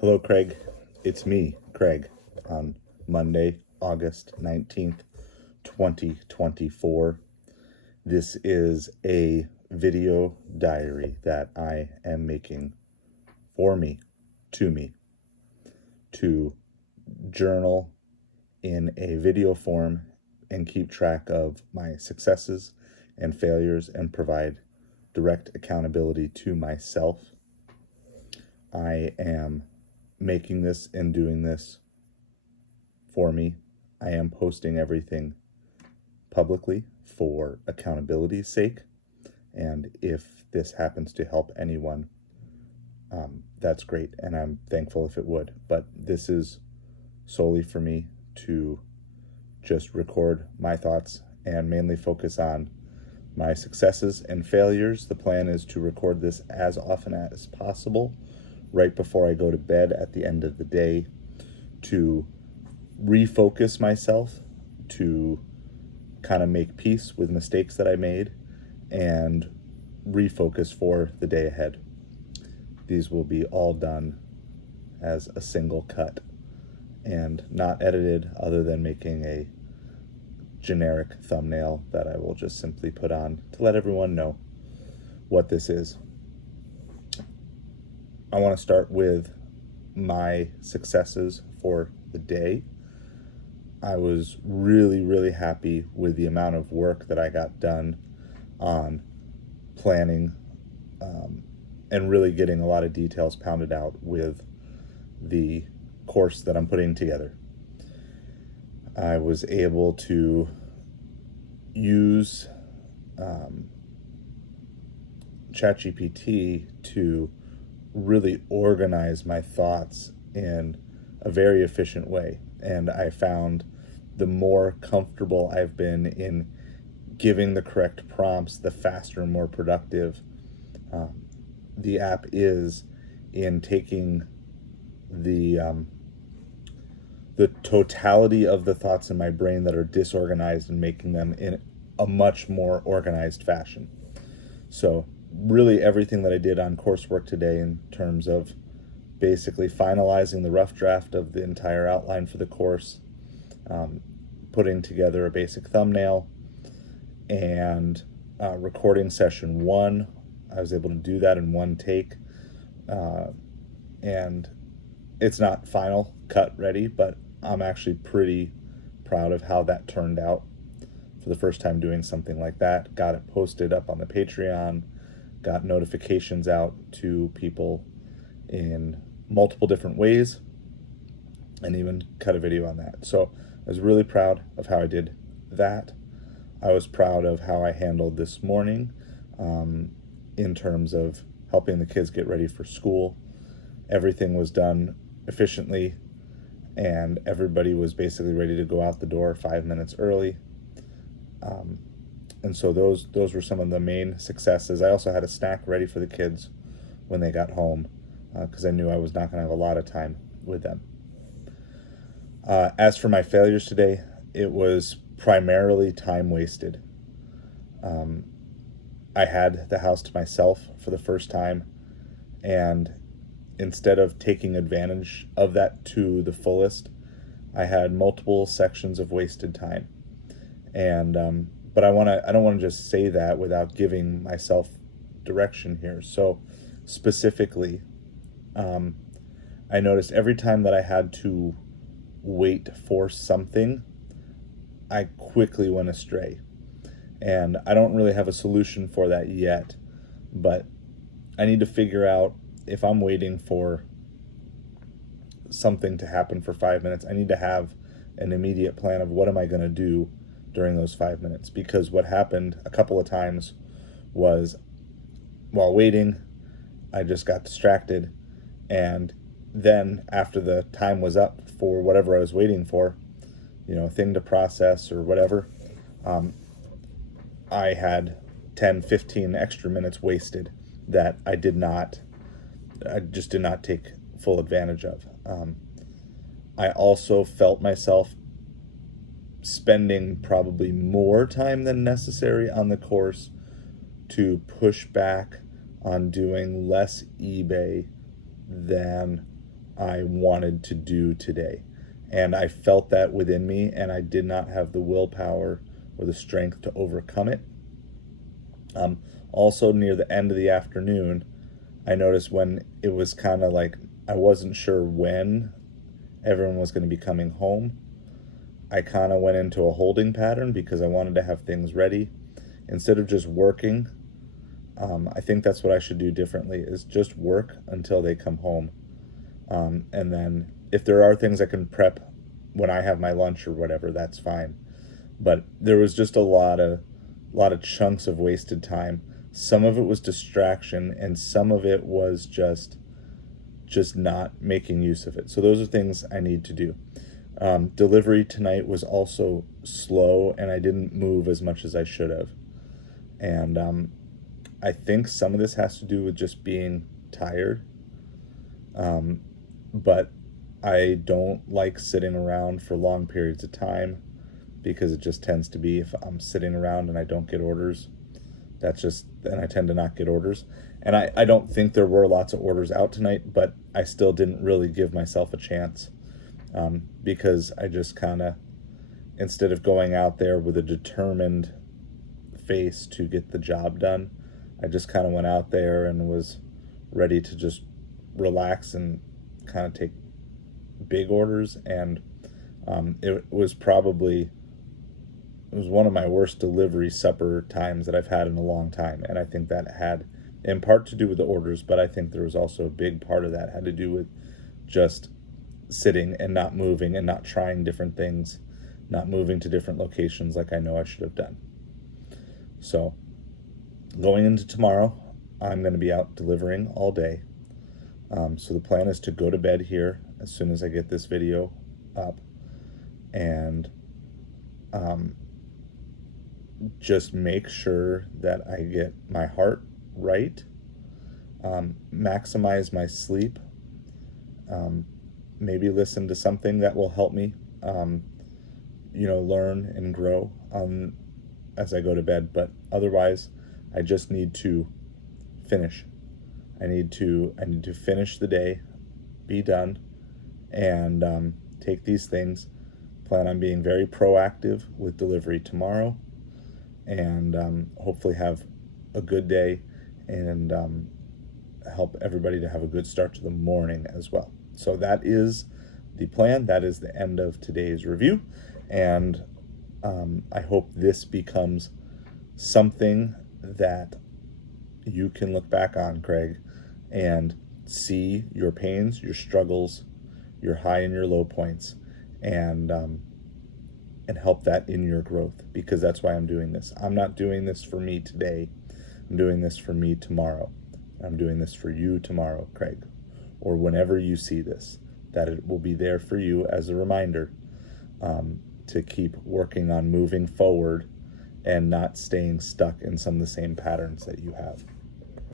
Hello, Craig. It's me, Craig, on Monday, August 19th, 2024. This is a video diary that I am making for me, to journal in a video form and keep track of my successes and failures and provide direct accountability to myself. I am making this and doing this for me. I am posting everything publicly for accountability's sake. And if this happens to help anyone, that's great. And I'm thankful if it would. But this is solely for me to just record my thoughts and mainly focus on my successes and failures. The plan is to record this as often as possible right before I go to bed at the end of the day, to refocus myself, to kind of make peace with mistakes that I made and refocus for the day ahead. These will be all done as a single cut and not edited, other than making a generic thumbnail that I will just simply put on to let everyone know what this is. I want to start with my successes for the day. I was really happy with the amount of work that I got done on planning and really getting a lot of details pounded out with the course that I'm putting together. I was able to use ChatGPT to really organize my thoughts in a very efficient way. And I found the more comfortable I've been in giving the correct prompts, the faster and more productive the app is in taking the totality of the thoughts in my brain that are disorganized and making them in a much more organized fashion. So really everything that I did on coursework today, in terms of basically finalizing the rough draft of the entire outline for the course, putting together a basic thumbnail, and recording session 1. I was able to do that in one take, and it's not final cut ready, but I'm actually pretty proud of how that turned out for the first time doing something like that. Got it posted up on the Patreon, got notifications out to people in multiple different ways, and even cut a video on that. So I was really proud of how I did that. I was proud of how I handled this morning in terms of helping the kids get ready for school. Everything was done efficiently, and everybody was basically ready to go out the door 5 minutes early. And so those were some of the main successes. I also had a snack ready for the kids when they got home, because I knew I was not going to have a lot of time with them. As for my failures today, it was primarily time wasted. I had the house to myself for the first time, and instead of taking advantage of that to the fullest, I had multiple sections of wasted time. And but I don't want to just say that without giving myself direction here. So specifically, I noticed every time that I had to wait for something, I quickly went astray. And I don't really have a solution for that yet, but I need to figure out, if I'm waiting for something to happen for 5 minutes, I need to have an immediate plan of what am I going to do during those 5 minutes. Because what happened a couple of times was, while waiting, I just got distracted, and then after the time was up for whatever I was waiting for, thing to process or whatever, I had 10, 15 extra minutes wasted that I just did not take full advantage of. I also felt myself spending probably more time than necessary on the course to push back on doing less eBay than I wanted to do today. And I felt that within me, and I did not have the willpower or the strength to overcome it. Also, near the end of the afternoon, I noticed when it was kind of like I wasn't sure when everyone was going to be coming home, I kind of went into a holding pattern because I wanted to have things ready. Instead of just working, I think that's what I should do differently, is just work until they come home. And then if there are things I can prep when I have my lunch or whatever, that's fine. But there was just a lot of chunks of wasted time. Some of it was distraction, and some of it was just not making use of it. So those are things I need to do. Delivery tonight was also slow, and I didn't move as much as I should have. And I think some of this has to do with just being tired. But I don't like sitting around for long periods of time, because it just tends to be, if I'm sitting around and I don't get orders, then I tend to not get orders. And I don't think there were lots of orders out tonight, but I still didn't really give myself a chance, because I just kind of, instead of going out there with a determined face to get the job done, I just kind of went out there and was ready to just relax and kind of take big orders. And it was one of my worst delivery supper times that I've had in a long time. And I think that had in part to do with the orders, but I think there was also a big part of that had to do with just sitting and not moving and not trying different things, not moving to different locations like I know I should have done. So going into tomorrow, I'm going to be out delivering all day. So the plan is to go to bed here as soon as I get this video up, and just make sure that I get my heart right, maximize my sleep, maybe listen to something that will help me, learn and grow as I go to bed. But otherwise, I just need to finish. I need to finish the day, be done, and take these things. Plan on being very proactive with delivery tomorrow, and hopefully have a good day, and help everybody to have a good start to the morning as well. So that is the plan. That is the end of today's review, and I hope this becomes something that you can look back on, Craig, and see your pains, your struggles, your high and your low points, and help that in your growth, because that's why I'm doing this. I'm not doing this for me today. I'm doing this for me tomorrow. I'm doing this for you tomorrow, Craig, or whenever you see this, that it will be there for you as a reminder to keep working on moving forward and not staying stuck in some of the same patterns that you have.